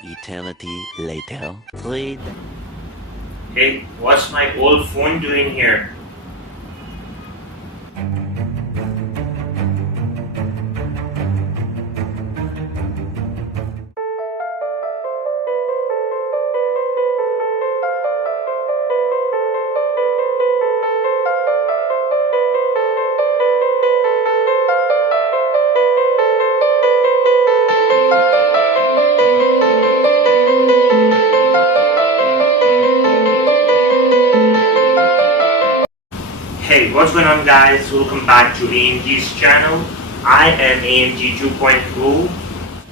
Eternity later. Please. Hey, what's my old phone doing here? Hey, what's going on guys? Welcome back to AMG's channel. I am AMG 2.0.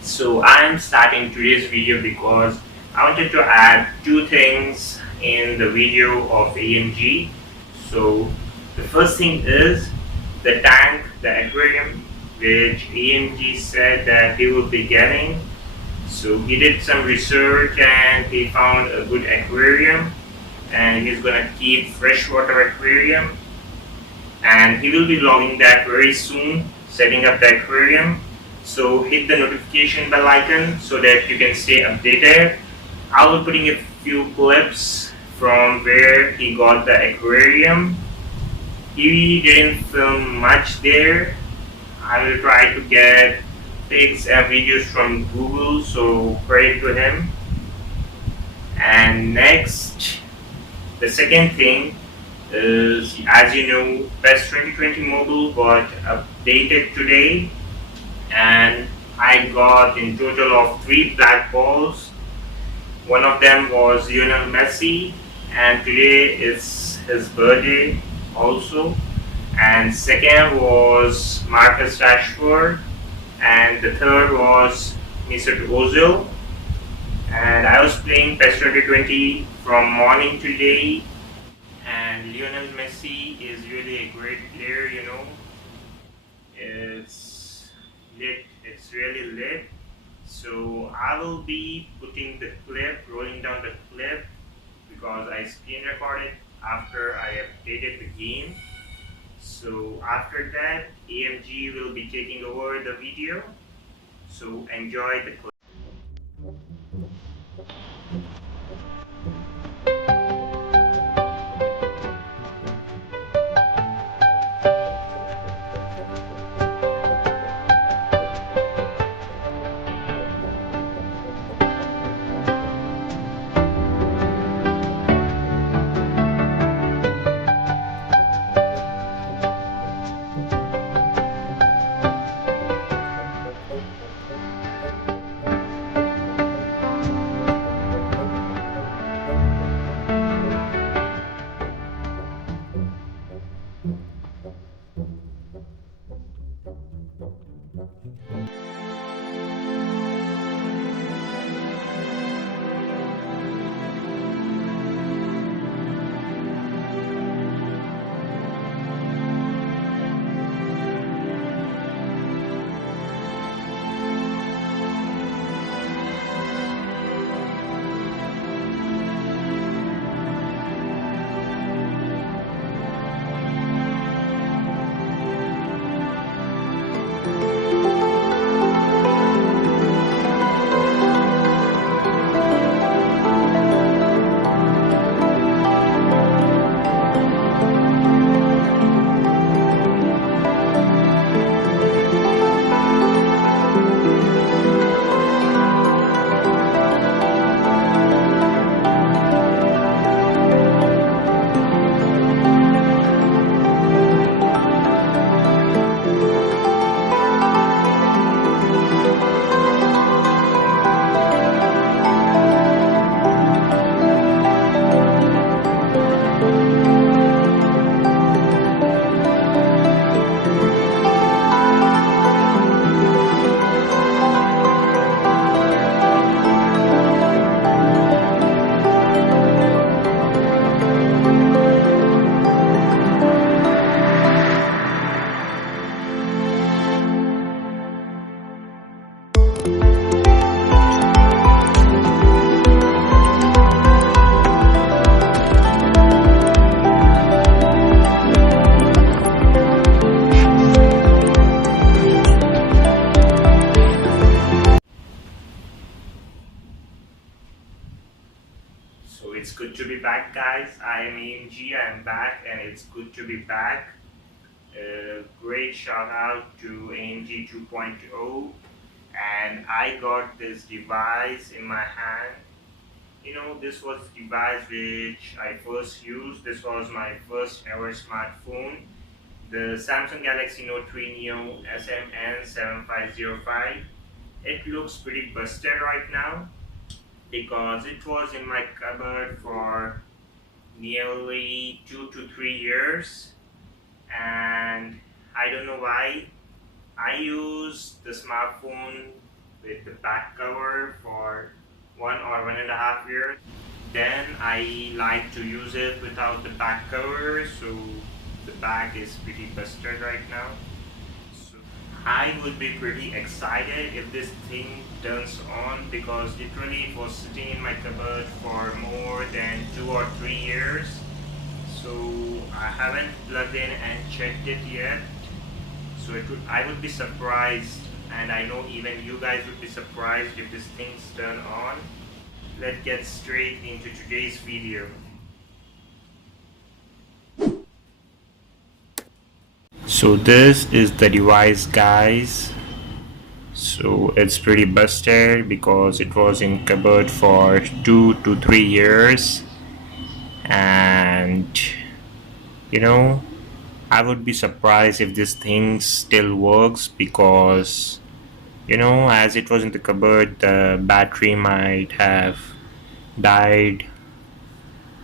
So I am starting today's video because I wanted to add two things in the video of AMG. So the first thing is the tank, the aquarium, which AMG said that they will be getting. So he did some research and he found a good aquarium, and he's gonna keep freshwater aquarium. And he will be logging that very soon, setting up the aquarium. So hit the notification bell icon so that you can stay updated. I will be putting a few clips from where he got the aquarium. He didn't film much there. I will try to get pics and videos from Google, so credit to him. And next, the second thing is, as you know, PES 2020 mobile got updated today, and I got in total of 3 black balls. One of them was Lionel Messi, and today is his birthday also. And second was Marcus Rashford, and the third was Mesut Ozil. And I was playing PES 2020 from morning today. And Lionel Messi is really a great player, you know. It's lit, it's really lit. So I will be putting the clip, rolling down the clip, because I screen recorded after I updated the game. So after that, AMG will be taking over the video. So enjoy the clip. I am AMG, I am back and it's good to be back. Great shout out to AMG 2.0, and I got this device in my hand. This was the device which I first used. This was my first ever smartphone, the Samsung Galaxy Note 3 Neo SMN7505. It looks pretty busted right now because it was in my cupboard for nearly 2 to 3 years, and I don't know why. I used the smartphone with the back cover for 1 or 1.5 years. Then I like to use it without the back cover, so the back is pretty busted right now. So I would be pretty excited if this thing turns on, because literally it was sitting in my cupboard for more than 2 or 3 years. So I haven't plugged in and checked it yet. So I would be surprised, and I know even you guys would be surprised if this thing's turned on. Let's get straight into today's video. So this is the device, guys. So it's pretty busted because it was in cupboard for 2 to 3 years, and I would be surprised if this thing still works, because as it was in the cupboard, the battery might have died.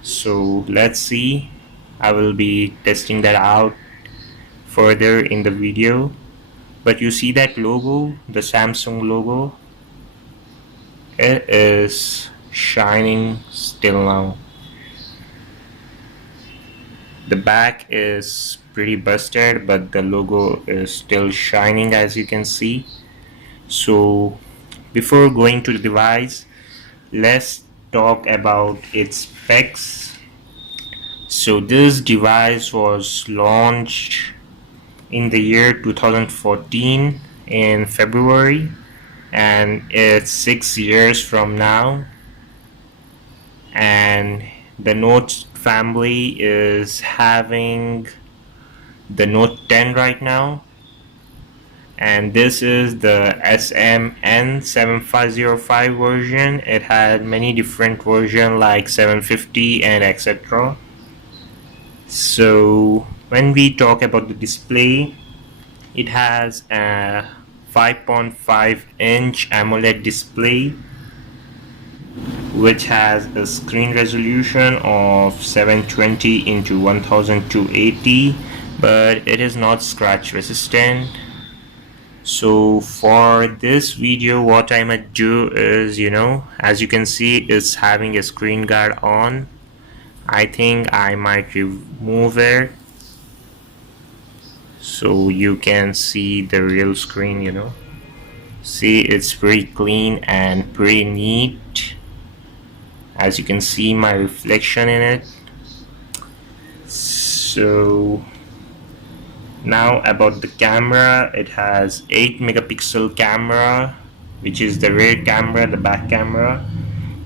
So let's see. I will be testing that out further in the video. But you see that logo, the Samsung logo? It is shining still now. The back is pretty busted, but the logo is still shining, as you can see. So before going to the device, let's talk about its specs. So this device was launched in the year 2014 in February, and it's 6 years from now, and the Note family is having the Note 10 right now, and this is the SMN7505 version. It had many different versions like 750 and etc. So when we talk about the display, it has a 5.5-inch AMOLED display which has a screen resolution of 720 into 1280, but it is not scratch resistant. So for this video, what I might do is, as you can see, it's having a screen guard on. I think I might remove it so you can see the real screen. See, it's pretty clean and pretty neat. As you can see my reflection in it. So now about the camera, it has 8 megapixel camera, which is the rear camera, the back camera,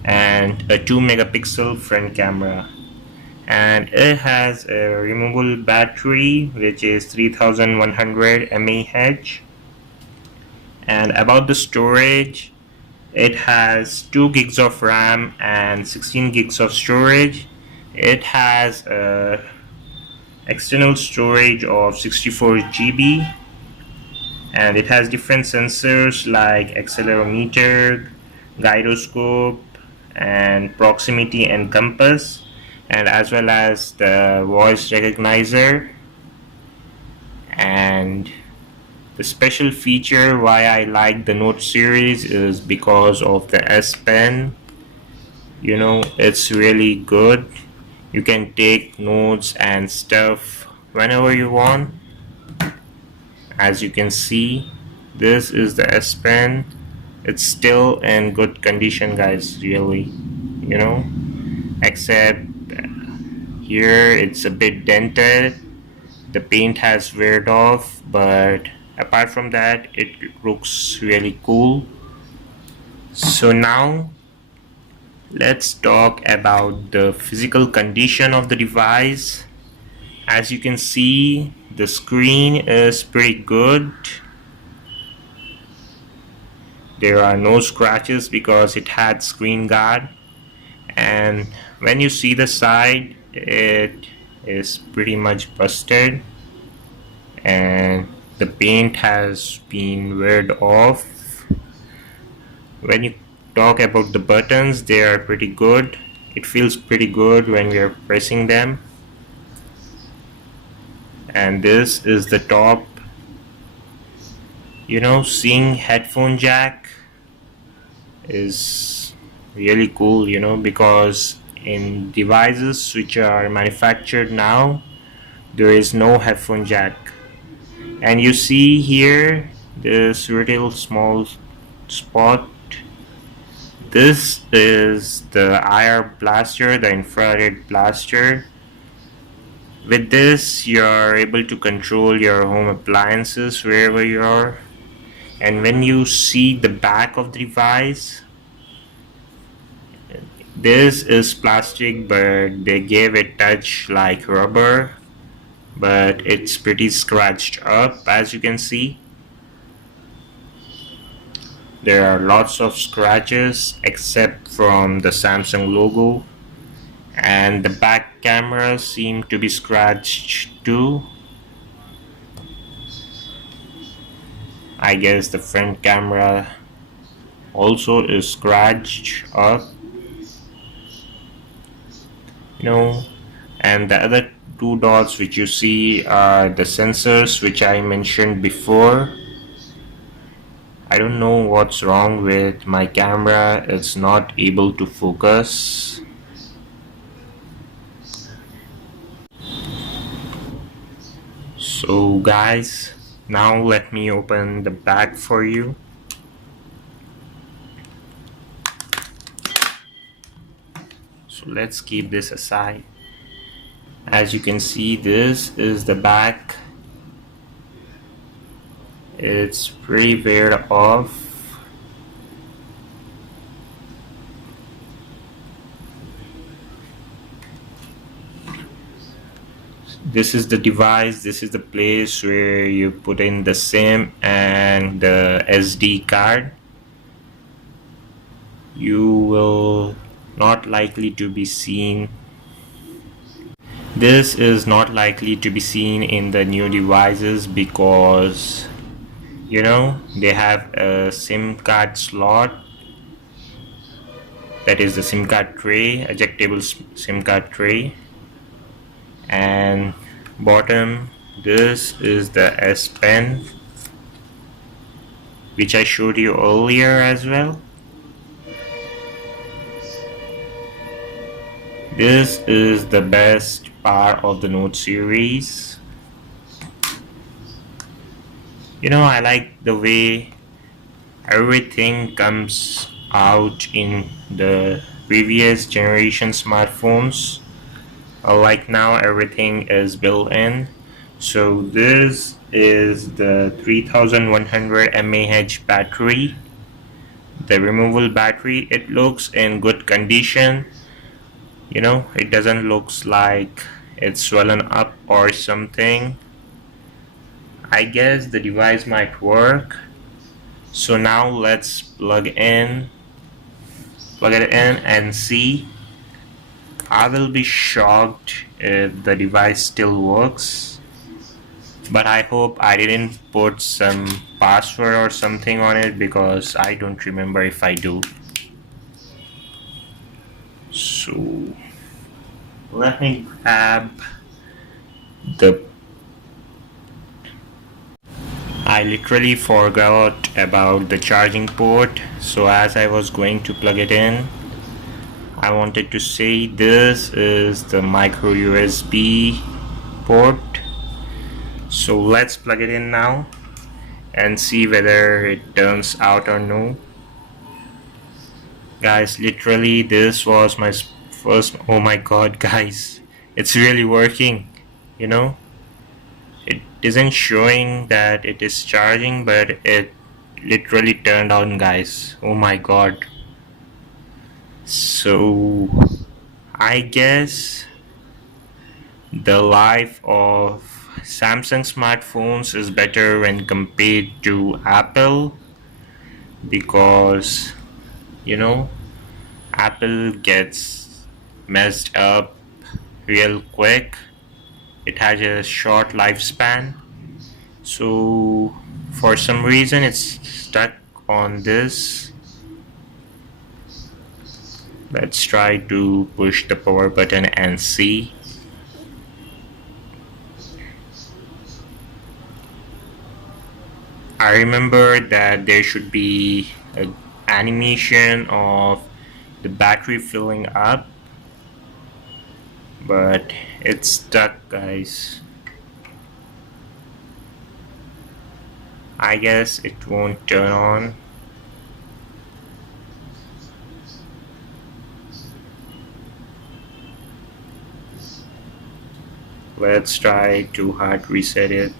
and a 2 megapixel front camera. And it has a removable battery which is 3100 mAh. And about the storage, it has 2 gigs of RAM and 16 gigs of storage. It has external storage of 64 GB, and it has different sensors like accelerometer, gyroscope, and proximity and compass, and as well as the voice recognizer. And the special feature why I like the Note series is because of the S Pen. It's really good. You can take notes and stuff whenever you want. As you can see, this is the S Pen. It's still in good condition, guys, really. Except here it's a bit dented. The paint has weared off, but apart from that, it looks really cool. So now Let's talk about the physical condition of the device. As you can see, the screen is pretty good. There are no scratches because it had screen guard, and when you see the side, it is pretty much busted and the paint has been weared off. When you talk about the buttons, they are pretty good. It feels pretty good when we are pressing them. And this is the top. Seeing headphone jack is really cool, because in devices which are manufactured now, there is no headphone jack. And you see here this little small spot. This is the IR blaster, the infrared blaster. With this, you are able to control your home appliances wherever you are. And when you see the back of the device, this is plastic, but they gave it touch like rubber, but it's pretty scratched up. As you can see, there are lots of scratches except from the Samsung logo, and the back cameras seem to be scratched too. I guess the front camera also is scratched up, and the other two dots which you see are the sensors which I mentioned before. I don't know what's wrong with my camera, it's not able to focus. So guys, now let me open the back for you. So let's keep this aside. As you can see, this is the back. It's pretty weared off. This is the device, this is the place where you put in the SIM and the SD card. You will not likely to be seen. This is not likely to be seen in the new devices because they have a SIM card slot, that is the SIM card tray, ejectable SIM card tray. And bottom, this is the S Pen, which I showed you earlier as well. This is the best part of the Note series. I like the way everything comes out in the previous generation smartphones. Like now, everything is built in. So this is the 3100 mAh battery, the removable battery. It looks in good condition. It doesn't look like it's swollen up or something. I guess the device might work. So now let's plug it in and see. I will be shocked if the device still works, but I hope I didn't put some password or something on it because I don't remember if I do. So let me grab I literally forgot about the charging port, so as I was going to plug it in, I wanted to say this is the micro USB port. So let's plug it in now and see whether it turns out or no. Guys, literally this was my first, oh my god guys, it's really working. It isn't showing that it is charging, but it literally turned on, guys. Oh my god. So I guess the life of Samsung smartphones is better when compared to Apple, because you know Apple gets messed up real quick. It has a short lifespan, so for some reason it's stuck on this. Let's try to push the power button and see. I remember that there should be an animation of the battery filling up, but it's stuck, guys. I guess it won't turn on. Let's try to hard reset it.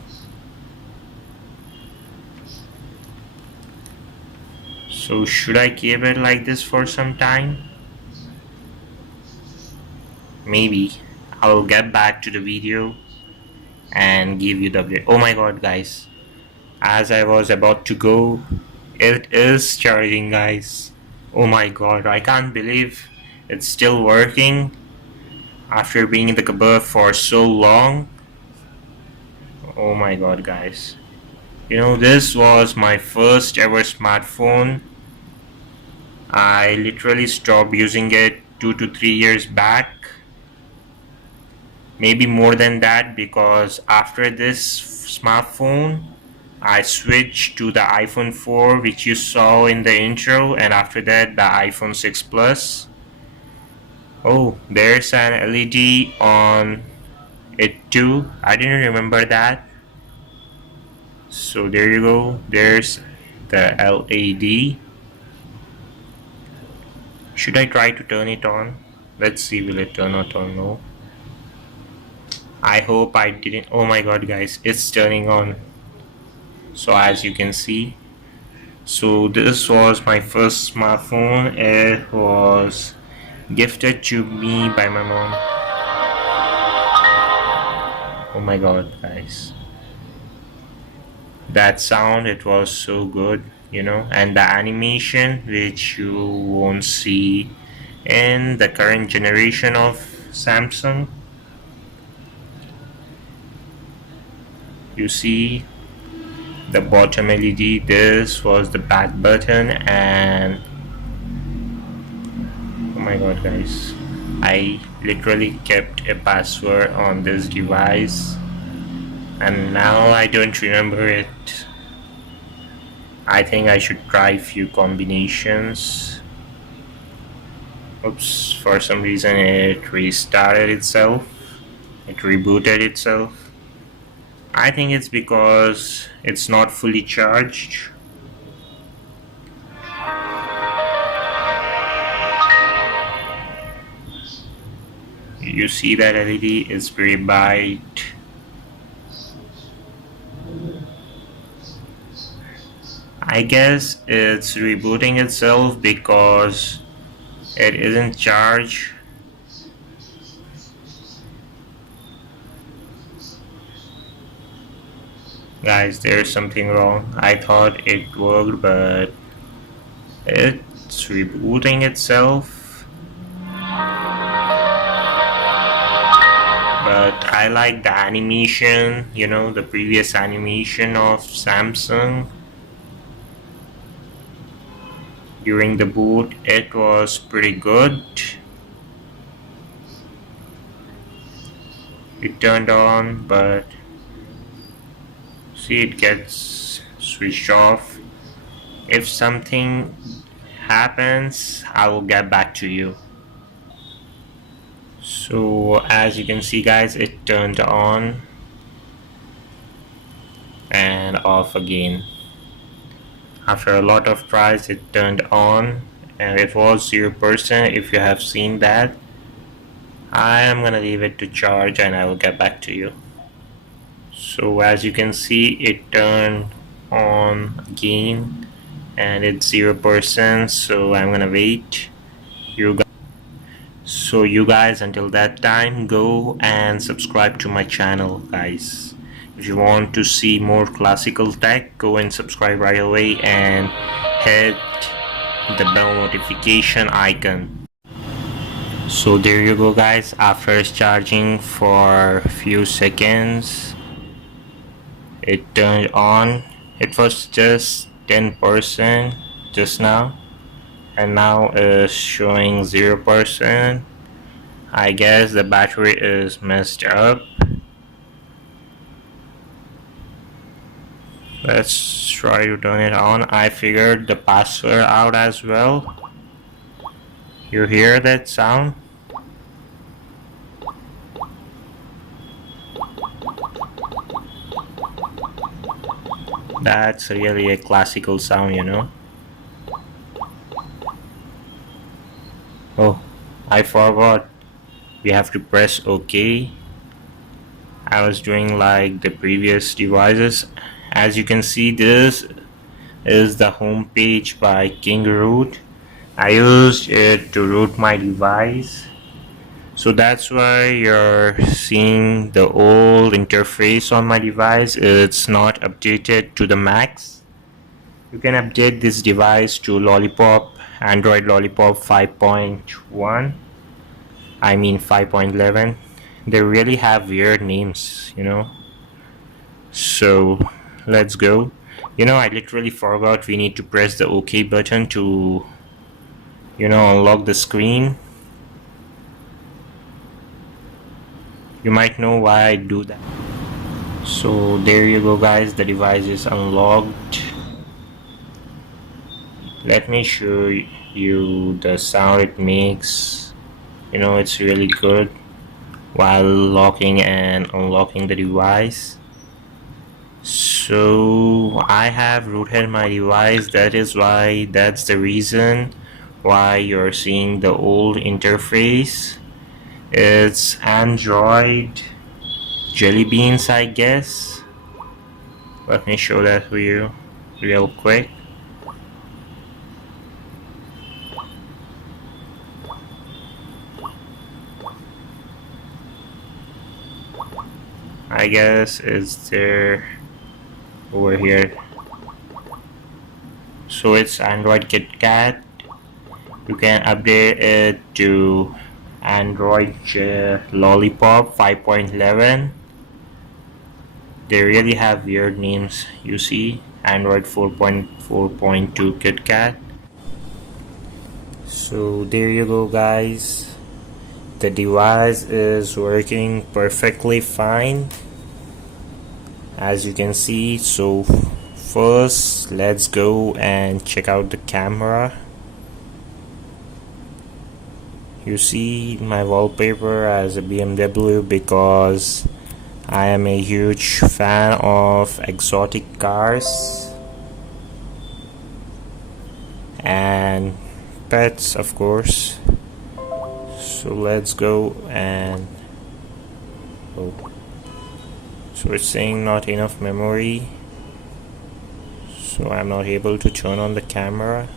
So should I keep it like this for some time? Maybe. I'll get back to the video and give you the update. Oh my god, guys. As I was about to go, it is charging, guys. Oh my god, I can't believe it's still working after being in the cupboard for so long. Oh my god, guys. This was my first ever smartphone. I literally stopped using it 2 to 3 years back. Maybe more than that, because after this smartphone, I switched to the iPhone 4, which you saw in the intro, and after that, the iPhone 6 Plus. Oh, there's an LED on it too. I didn't remember that. So there you go. There's the LED. Should I try to turn it on? Let's see, will it turn on or no? I hope I didn't. Oh my god, guys, it's turning on. So as you can see, so this was my first smartphone. It was gifted to me by my mom. Oh my god, guys, that sound, it was so good, and the animation, which you won't see in the current generation of Samsung. You see the bottom LED, this was the back button, and oh my god, guys, I literally kept a password on this device and now I don't remember it. I think I should try a few combinations. Oops, for some reason it restarted itself. It rebooted itself. I think it's because it's not fully charged. You see that LED is very bright. I guess it's rebooting itself because it isn't charged. Guys, there's something wrong. I thought it worked, but it's rebooting itself. But I like the animation, the previous animation of Samsung. During the boot, it was pretty good. It turned on, but see, it gets switched off. If something happens, I will get back to you. So as you can see, guys, it turned on and off again. After a lot of tries, it turned on and it was 0%. If you have seen that, I am gonna leave it to charge and I will get back to you. So as you can see, it turned on again and it's 0%, so I'm gonna wait. you guys, until that time, go and subscribe to my channel, guys. If you want to see more classical tech, go and subscribe right away and hit the bell notification icon. So there you go, guys. After charging for a few seconds, it turned on. It was just 10% just now, and now is showing 0%. I guess the battery is messed up. Let's try to turn it on. I figured the password out as well. You hear that sound? That's really a classical sound, you know. Oh, I forgot. We have to press OK. I was doing like the previous devices. As you can see, this is the home page by King Root. I used it to root my device, so that's why you're seeing the old interface on my device. It's not updated to the max. You can update this device to Lollipop, Android Lollipop 5.1. I mean 5.11. They really have weird names, you know. So let's go. You know, I literally forgot we need to press the OK button to, you know, unlock the screen. You might know why I do that. So there you go, guys. The device is unlocked. Let me show you the sound it makes. You know, it's really good while locking and unlocking the device. So I have rooted my device. That's the reason why you're seeing the old interface. It's Android Jelly Beans, I guess. Let me show that to you real quick. I guess it's there over here. So it's Android KitKat. You can update it to Android Lollipop 5.11. They really have weird names. You see, Android 4.4.2 KitKat. So there you go, guys. The device is working perfectly fine, as you can see. So first, let's go and check out the camera. You see my wallpaper as a BMW because I am a huge fan of exotic cars and pets, of course. So let's go and so it's saying not enough memory, so I'm not able to turn on the camera.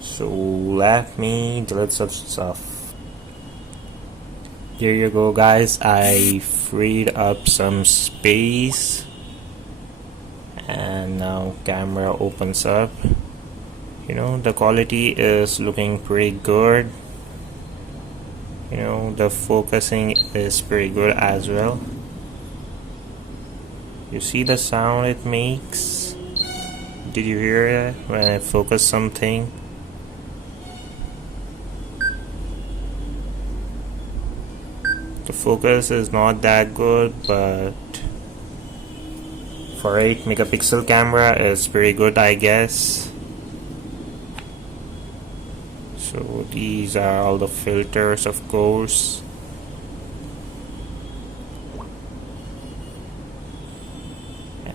So let me delete some stuff. There you go, guys. I freed up some space and now camera opens up. You know, the quality is looking pretty good. You know, the focusing is pretty good as well. You see the sound it makes? Did you hear it when I focus something? The focus is not that good, but for 8 megapixel camera it's pretty good, I guess. So these are all the filters, of course.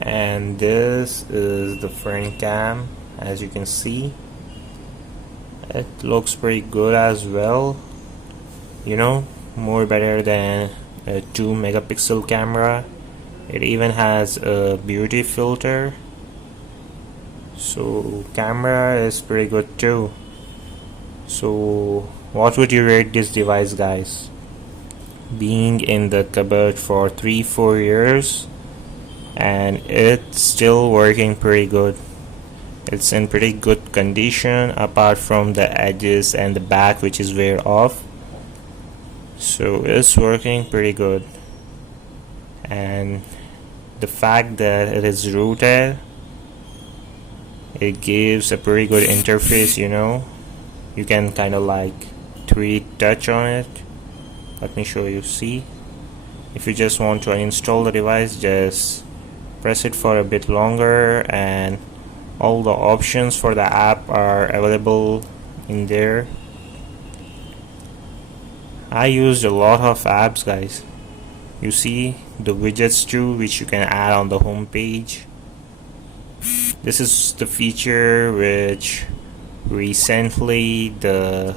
And this is the front cam, as you can see. It looks pretty good as well. You know, more better than a 2 megapixel camera. It even has a beauty filter. So camera is pretty good too. So What would you rate this device, guys? Being in the cupboard for 3-4 years and it's still working pretty good. It's in pretty good condition apart from the edges and the back which is wear off. So it's working pretty good, and the fact that it is rooted, it gives a pretty good interface. You can kind of like 3D touch on it. Let me show you. See, if you just want to uninstall the device, just press it for a bit longer and all the options for the app are available in there. I used a lot of apps, guys. You see the widgets too, which you can add on the home page. This is the feature which recently the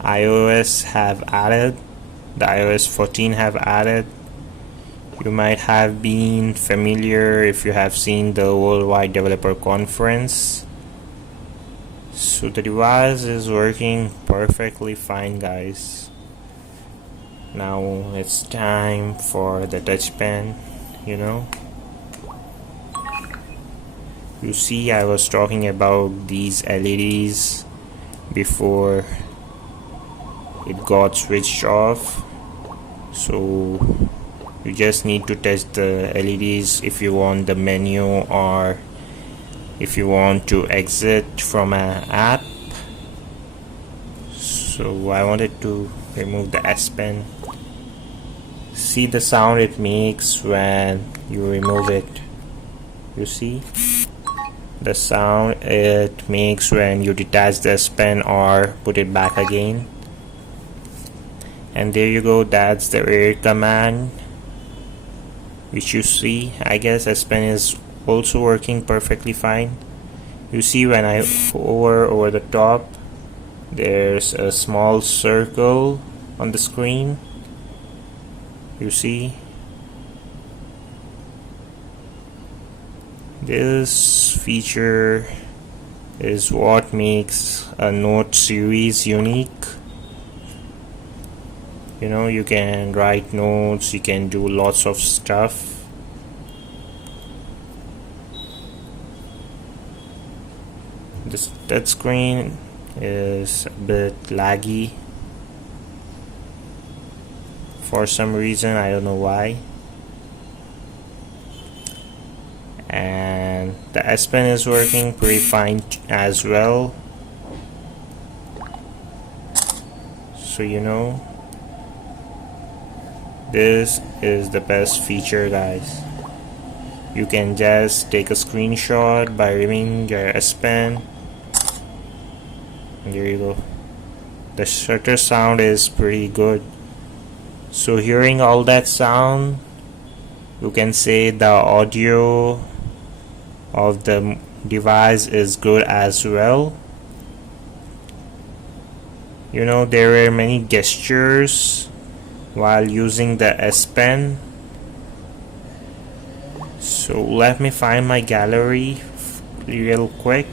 iOS have added. The iOS 14 have added. You might have been familiar if you have seen the Worldwide Developer Conference. So the device is working perfectly fine, guys. Now it's time for the touch pen. You see, I was talking about these LEDs before it got switched off. So you just need to touch the LEDs if you want the menu or if you want to exit from an app. So I wanted to remove the S Pen. See the sound it makes when you remove it. You see the sound it makes when you detach the S Pen or put it back again. And there you go, that's the air command which you see. I guess S Pen is also working perfectly fine. You see, when I hover over the top, there's a small circle on the screen. You see, this feature is what makes a Note series unique. You can write notes, you can do lots of stuff. This touch screen is a bit laggy for some reason, I don't know why. And the S Pen is working pretty fine as well. So this is the best feature, guys. You can just take a screenshot by removing your S Pen. And there you go. The shutter sound is pretty good. So hearing all that sound, you can say the audio of the device is good as well. There are many gestures while using the S Pen. So let me find my gallery real quick.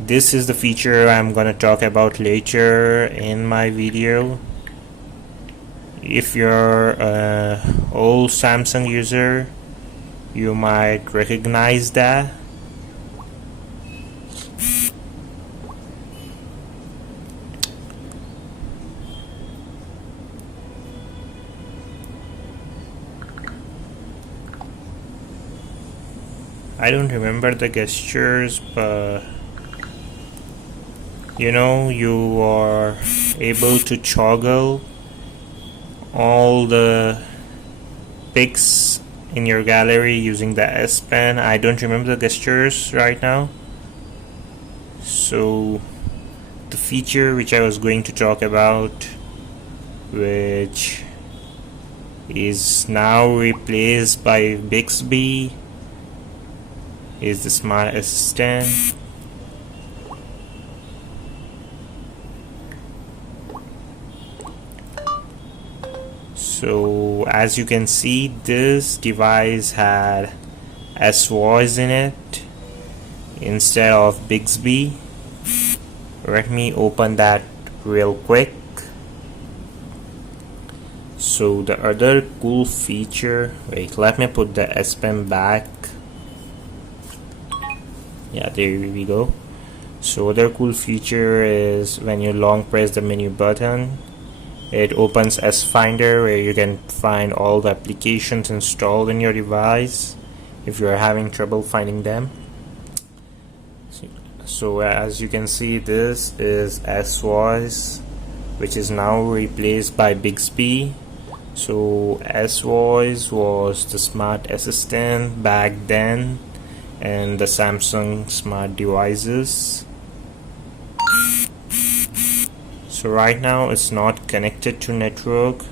This is the feature I'm gonna talk about later in my video. If you're an old Samsung user, you might recognize that. I don't remember the gestures, but you are able to toggle all the pics in your gallery using the S Pen. I don't remember the gestures right now. So the feature which I was going to talk about, which is now replaced by Bixby, is the Smart Assistant. So as you can see, this device had S voice in it. instead of Bixby. Let me open that real quick. So the other cool feature, wait, let me put the S Pen back. Yeah, there we go. So other cool feature is when you long press the menu button, it opens S Finder, where you can find all the applications installed in your device if you are having trouble finding them. So as you can see, this is S-Voice, which is now replaced by Bixby. So S-Voice was the smart assistant back then and the Samsung smart devices. So right now it's not connected to network.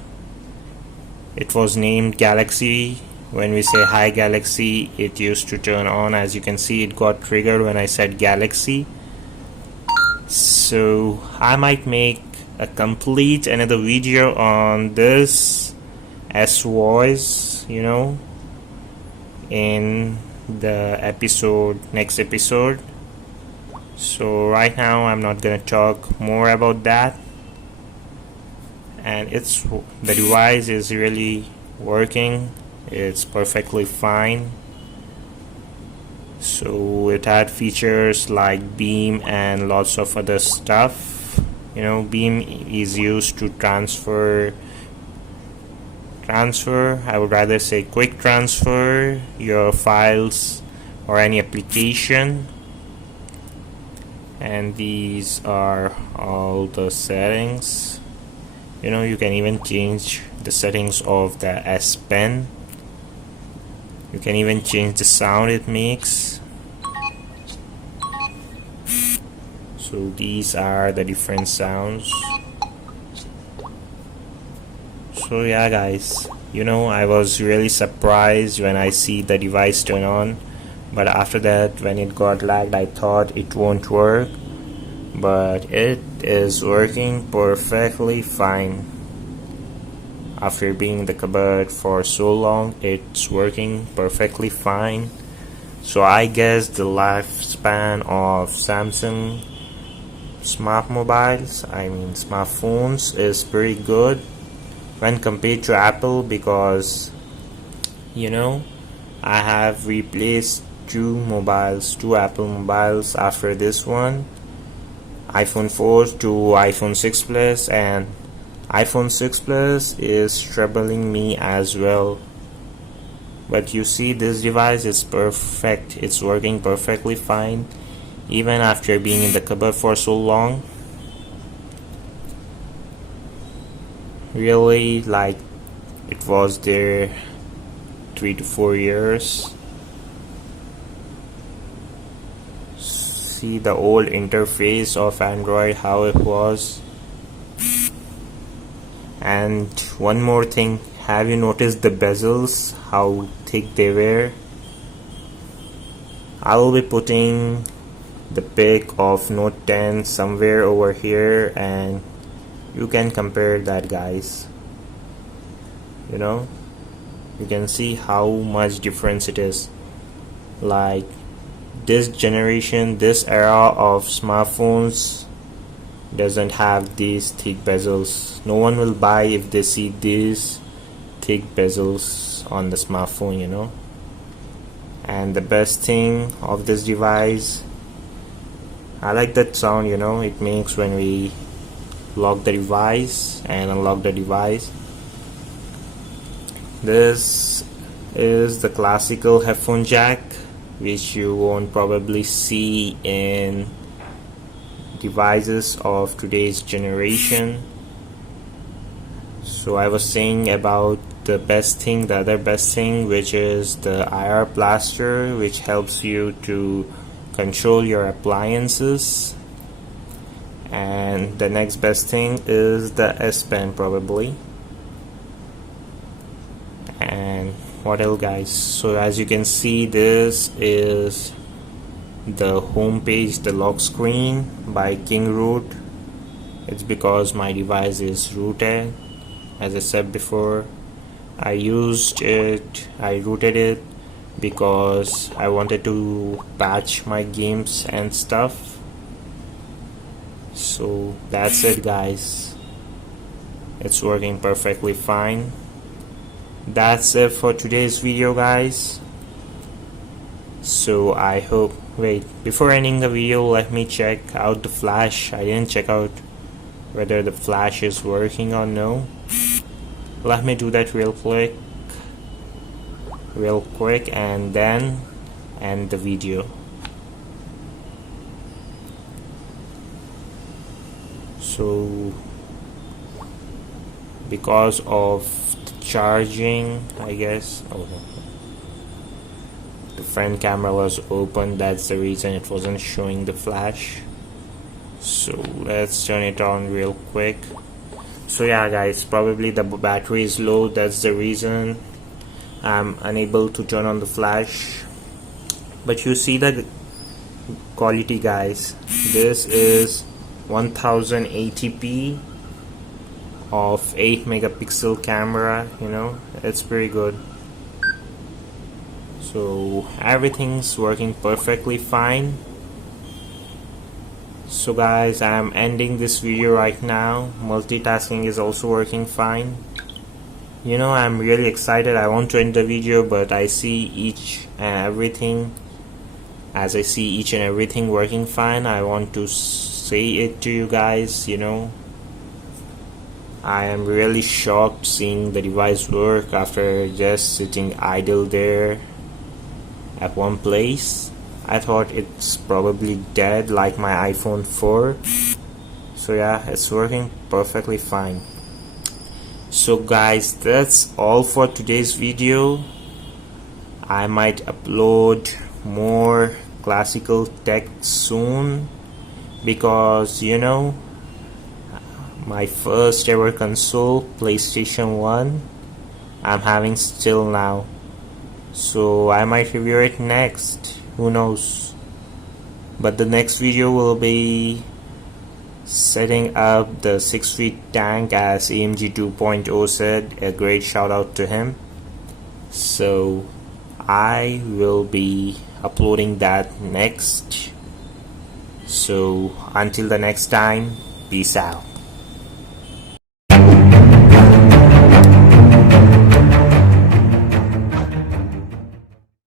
It was named Galaxy. When we say hi Galaxy, it used to turn on. As you can see, it got triggered when I said Galaxy. So I might make a complete another video on this S-Voice, you know, in the next episode. So right now I'm not gonna talk more about that, and the device is really working. It's perfectly fine. So it had features like beam and lots of other stuff. You know, beam is used to transfer, I would rather say quick transfer your files or any application. And these are all the settings. You know, you can even change the settings of the S Pen. You can even change the sound it makes. So these are the different sounds. So yeah guys, you know, I was really surprised when I see the device turn on, but after that when it got lagged I thought it won't work, but it is working perfectly fine. After being in the cupboard for so long, it's working perfectly fine. So I guess the lifespan of Samsung smartphones is pretty good when compared to Apple, because you know, I have replaced two Apple mobiles after this one, iPhone 4 to iPhone 6 Plus, and iPhone 6 Plus is troubling me as well. But you see, this device is perfect. It's working perfectly fine even after being in the cupboard for so long. Really, like it was there 3 to 4 years. See the old interface of Android, how it was. And one more thing, have you noticed the bezels, how thick they were? I will be putting the pic of Note 10 somewhere over here, and you can compare that, guys. You know, you can see how much difference it is. Like this generation, this era of smartphones doesn't have these thick bezels. No one will buy if they see these thick bezels on the smartphone, you know. And the best thing of this device, I like that sound, you know, it makes when we lock the device and unlock the device. This is the classical headphone jack, which you won't probably see in devices of today's generation. So I was saying about the other best thing, which is the IR blaster, which helps you to control your appliances. And the next best thing is the S Pen, probably. And what else, guys? So as you can see, this is the home page, the lock screen by King Root. It's because my device is rooted. As I said before, I rooted it because I wanted to patch my games and stuff. So that's it, guys. It's working perfectly fine. That's it for today's video, guys. So I hope, wait, before ending the video, let me check out the flash. I didn't check out whether the flash is working or no. Let me do that real quick and then end the video. So because of the charging, I guess, oh no, the front camera was open, that's the reason it wasn't showing the flash. So let's turn it on real quick. So yeah, guys, probably the battery is low, that's the reason I'm unable to turn on the flash. But you see the quality, guys. This is 1080p of 8 megapixel camera, you know, it's pretty good. So everything's working perfectly fine. So guys, I'm ending this video right now. Multitasking is also working fine. You know, I'm really excited. I want to end the video, but I see each and everything. As I see each and everything working fine, I want to say it to you guys, you know. I am really shocked seeing the device work after just sitting idle there at one place. I thought it's probably dead like my iPhone 4. So yeah, it's working perfectly fine. So guys, that's all for today's video. I might upload more classical tech soon, because you know, my first ever console, PlayStation 1, I'm having still now. So I might review it next, who knows. But the next video will be setting up the 6-feet tank, as AMG 2.0 said. A great shout out to him. So I will be uploading that next. So until the next time, peace out.